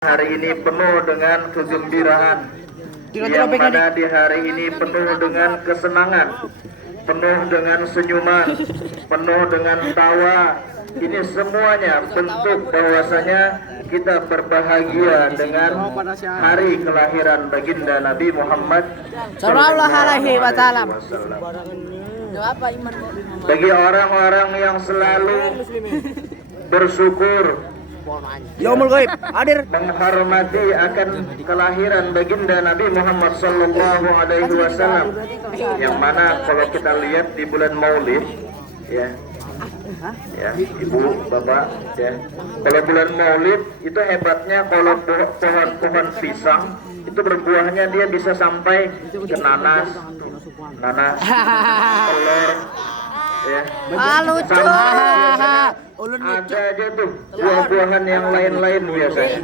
Hari ini penuh dengan kegembiraan, yang mana di hari ini penuh dengan kesenangan, penuh dengan senyuman, penuh dengan tawa. Ini semuanya bentuk bahwasanya kita berbahagia dengan hari kelahiran baginda Nabi Muhammad Sallallahu Alaihi Wasallam. Bagi orang-orang yang selalu bersyukur, Yaumul Ghaib hadir menghormati akan kelahiran baginda Nabi Muhammad Sallallahu Alaihi Wasallam, yang mana kalau kita lihat di bulan Maulid, ya ibu, bapak, ya, kalau bulan Maulid itu hebatnya kalau pohon pisang itu berbuahnya dia bisa sampai ke nanas, telur, ya. lucu. Ada aja tuh buah-buahan yang lain-lain biasanya,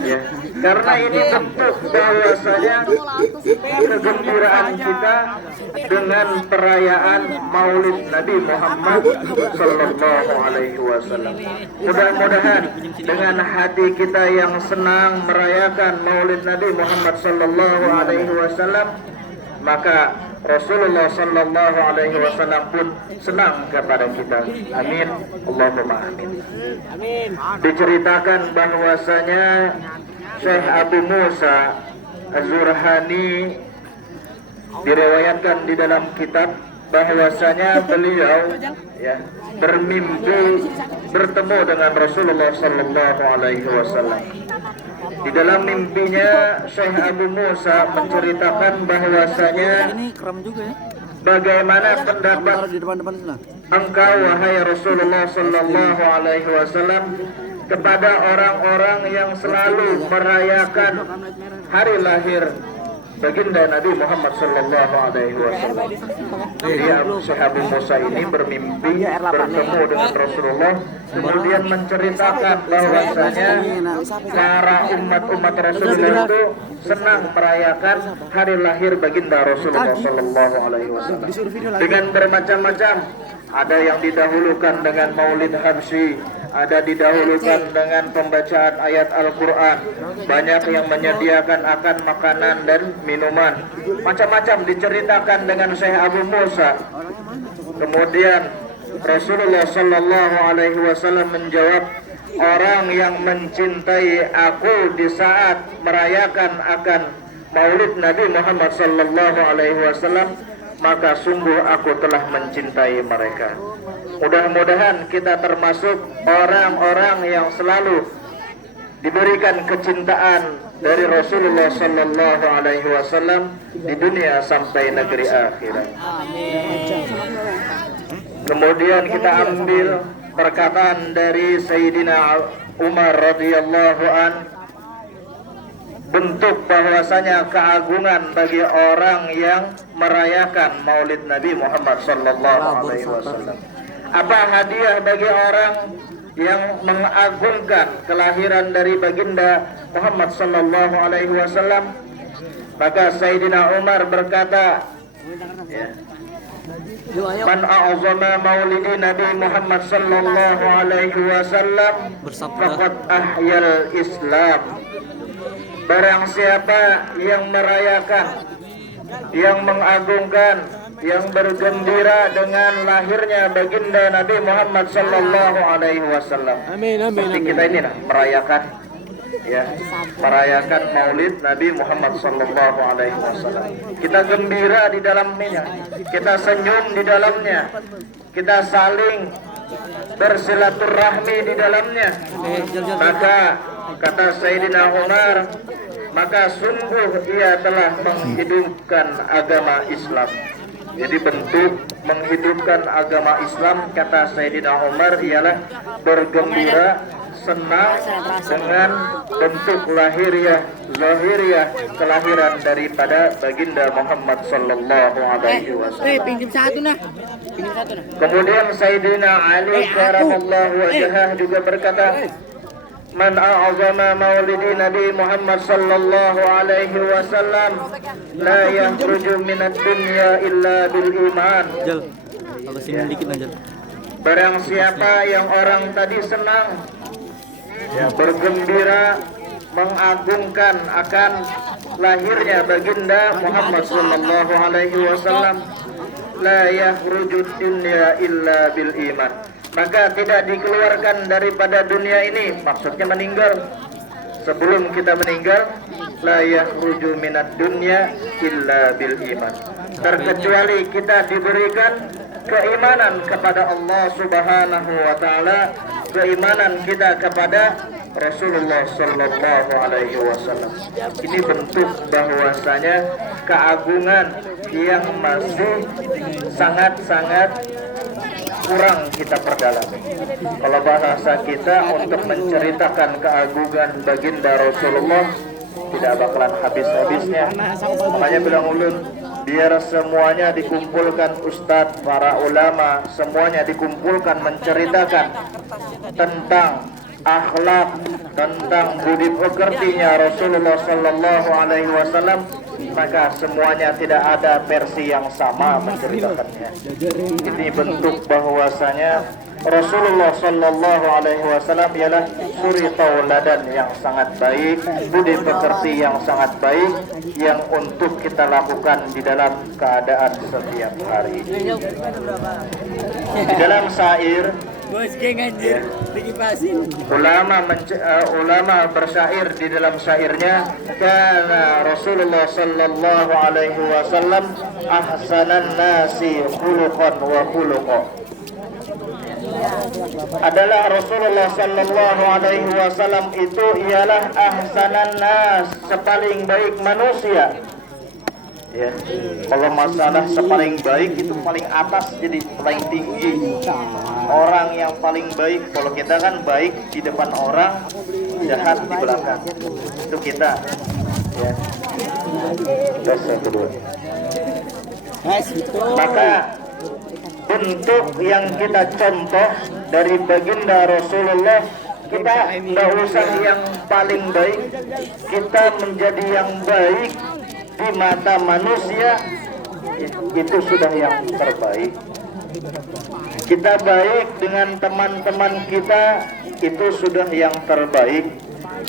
ya. Karena ini bentuk bahwasanya kegembiraan kita dengan perayaan Maulid Nabi Muhammad Sallallahu Alaihi Wasallam. Mudah-mudahan dengan hati kita yang senang merayakan Maulid Nabi Muhammad Sallallahu Alaihi Wasallam, maka Rasulullah Sallallahu Alaihi Wasallam pun senang kepada kita. Amin, Allahumma amin. Diceritakan bahwasanya Syekh Abu Musa Az-Zurhani diriwayatkan di dalam kitab bahwasanya beliau bermimpi bertemu dengan Rasulullah Sallallahu Alaihi Wasallam. Di dalam mimpinya Syekh Abu Musa menceritakan bahwasanya bagaimana pendapat engkau wahai Rasulullah Sallallahu Alaihi Wasallam kepada orang-orang yang selalu merayakan hari lahir baginda Nabi Muhammad Sallallahu Alaihi Wasallam. Jadi Syekh Abu Musa ini bermimpi bertemu dengan Rasulullah, kemudian menceritakan bahwasanya para umat Rasulullah itu senang merayakan hari lahir baginda Rasulullah Sallallahu Alaihi Wasallam dengan bermacam-macam. Ada yang didahulukan dengan Maulid Habsyi, ada didahulukan dengan pembacaan ayat Al-Quran, banyak yang menyediakan akan makanan dan minuman, macam-macam diceritakan dengan Syekh Abu Musa. Kemudian Rasulullah Sallallahu Alaihi Wasallam menjawab, orang yang mencintai aku di saat merayakan akan Maulid Nabi Muhammad Sallallahu Alaihi Wasallam, maka sungguh aku telah mencintai mereka. Mudah-mudahan kita termasuk orang-orang yang selalu diberikan kecintaan dari Rasulullah Sallallahu Alaihi Wasallam di dunia sampai negeri akhirat. Kemudian kita ambil perkataan dari Sayyidina Umar radhiyallahu an, bentuk bahwasanya keagungan bagi orang yang merayakan Maulid Nabi Muhammad Sallallahu Alaihi Wasallam. Apa hadiah bagi orang yang mengagungkan kelahiran dari baginda Muhammad Sallallahu Alaihi Wasallam? Maka Sayyidina Umar berkata, man a'zama maulidi Nabi Muhammad Sallallahu Alaihi Wasallam faqad ahyal Islam. Barang siapa yang merayakan, yang mengagungkan, yang bergembira dengan lahirnya baginda Nabi Muhammad Sallallahu Alaihi Wasallam. Seperti kita ini merayakan, merayakan Maulid Nabi Muhammad Sallallahu Alaihi Wasallam. Kita gembira di dalamnya, kita senyum di dalamnya, kita saling bersilaturahmi di dalamnya. Maka kata Sayyidina Umar, maka sungguh ia telah menghidupkan agama Islam. Jadi bentuk menghidupkan agama Islam, kata Sayyidina Umar, ialah bergembira, senang dengan bentuk lahiriah kelahiran daripada baginda Muhammad Sallallahu Alaihi Wasallam. Kemudian Sayyidina Ali karamallahu wajhah juga berkata, man a'zama maulidi Nabi Muhammad Sallallahu Alaihi Wasallam la yakhruju minad dunya illa bil iman. Barang siapa yang orang tadi senang, bergembira mengagungkan akan lahirnya baginda Muhammad sallallahu alaihi wasallam, la yakhrujud dunya illa bil iman. Maka tidak dikeluarkan daripada dunia ini, maksudnya meninggal. Sebelum kita meninggal, la yakhruju minad dunya illa bil iman. Terkecuali kita diberikan keimanan kepada Allah Subhanahu wa taala, keimanan kita kepada Rasulullah sallallahu alaihi wasallam. Ini bentuk bahwasanya keagungan yang masih sangat-sangat kurang kita perdalami. Kalau bahasa kita untuk menceritakan keagungan baginda Rasulullah tidak bakalan habis-habisnya. Makanya bilang ulun, biar semuanya dikumpulkan, ustadz, para ulama, semuanya dikumpulkan menceritakan tentang akhlak, tentang budi pekertinya Rasulullah sallallahu alaihi wasallam, maka semuanya tidak ada versi yang sama menceritakannya. Ini bentuk bahwasanya Rasulullah sallallahu alaihi wasallam ialah suri tauladan yang sangat baik, budi pekerti yang sangat baik, yang untuk kita lakukan di dalam keadaan setiap hari. Di dalam syair, ulama bersyair di dalam syairnya, karena Rasulullah sallallahu alaihi wasallam ahsanan nasi khuluqan wa khuluqa. Adalah Rasulullah sallallahu alaihi wasallam itu ialah ahsanan nas, sepaling baik manusia. Ya, kalau masalah sepaling baik itu paling atas, jadi paling tinggi. Orang yang paling baik, kalau kita kan baik di depan orang, jahat di belakang. Itu kita. Ya. Terus yang kedua. Maka bentuk yang kita contoh dari baginda Rasulullah, kita tidak usah yang paling baik, kita menjadi yang baik di mata manusia, itu sudah yang terbaik. Kita baik dengan teman-teman kita, itu sudah yang terbaik.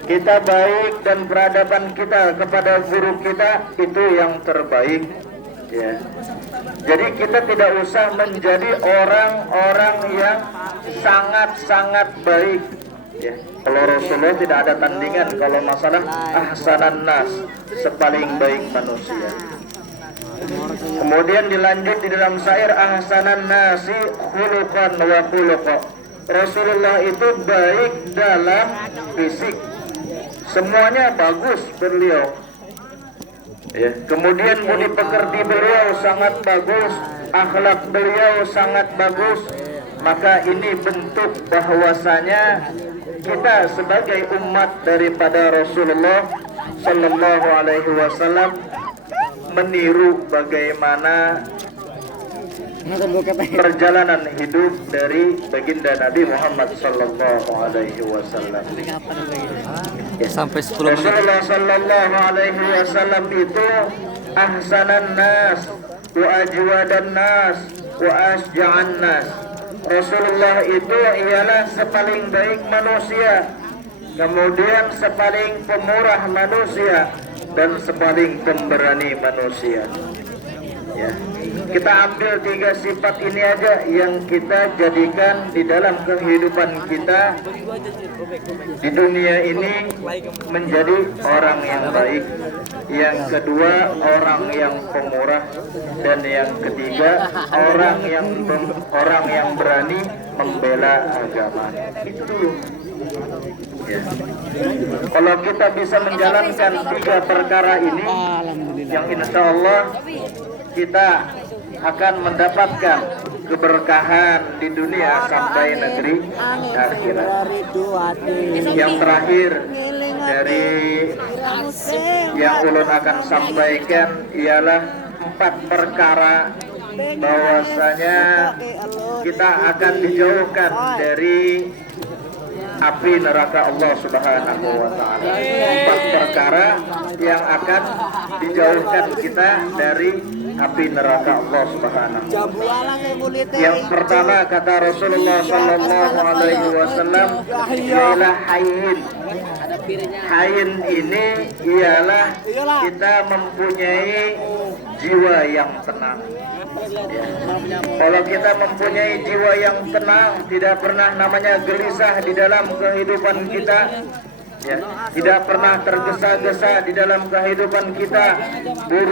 Kita baik dan peradaban kita kepada guru kita, itu yang terbaik. Ya. Jadi kita tidak usah menjadi orang-orang yang sangat-sangat baik. Ya. Kalau Rasulullah tidak ada tandingan kalau masalah ahsanan nas, sepaling baik manusia. Kemudian dilanjut di dalam syair, ahsanan nasi khuluqan wa khuluqa. Rasulullah itu baik dalam fisik, semuanya bagus beliau. Ya. Kemudian budi pekerti beliau sangat bagus, akhlak beliau sangat bagus. Maka ini bentuk bahwasanya kita sebagai umat daripada Rasulullah sallallahu alaihi wasallam meniru bagaimana perjalanan hidup dari baginda Nabi Muhammad sallallahu alaihi wasallam. Sampai 10 menit. Rasulullah sallallahu alaihi wasallam itu ahsanan nas wa ajwadan nas wa asja'an nas. Rasulullah itu ialah sepaling baik manusia, kemudian sepaling pemurah manusia, dan sepaling pemberani manusia. Ya. Kita ambil 3 sifat ini aja yang kita jadikan di dalam kehidupan kita di dunia ini menjadi orang yang baik. Yang kedua, orang yang pemurah, dan yang ketiga, orang yang berani membela agama. Itu. Ya. Kalau kita bisa menjalankan 3 perkara ini, yang insya Allah kita akan mendapatkan keberkahan di dunia sampai negeri akhirat. Yang terakhir dari yang ulun akan sampaikan ialah 4 perkara bahwasanya kita akan dijauhkan dari api neraka Allah Subhanahu wa taala. 4 perkara yang akan dijauhkan kita dari api neraka Allah Subhanahu wa taala. Yang pertama kata Rasulullah sallallahu alaihi wasallam ialah hayyin. hain ini ialah kita mempunyai jiwa yang tenang. Kalau kita mempunyai jiwa yang tenang, tidak pernah namanya gelisah di dalam kehidupan kita, ya, tidak pernah tergesa-gesa di dalam kehidupan kita.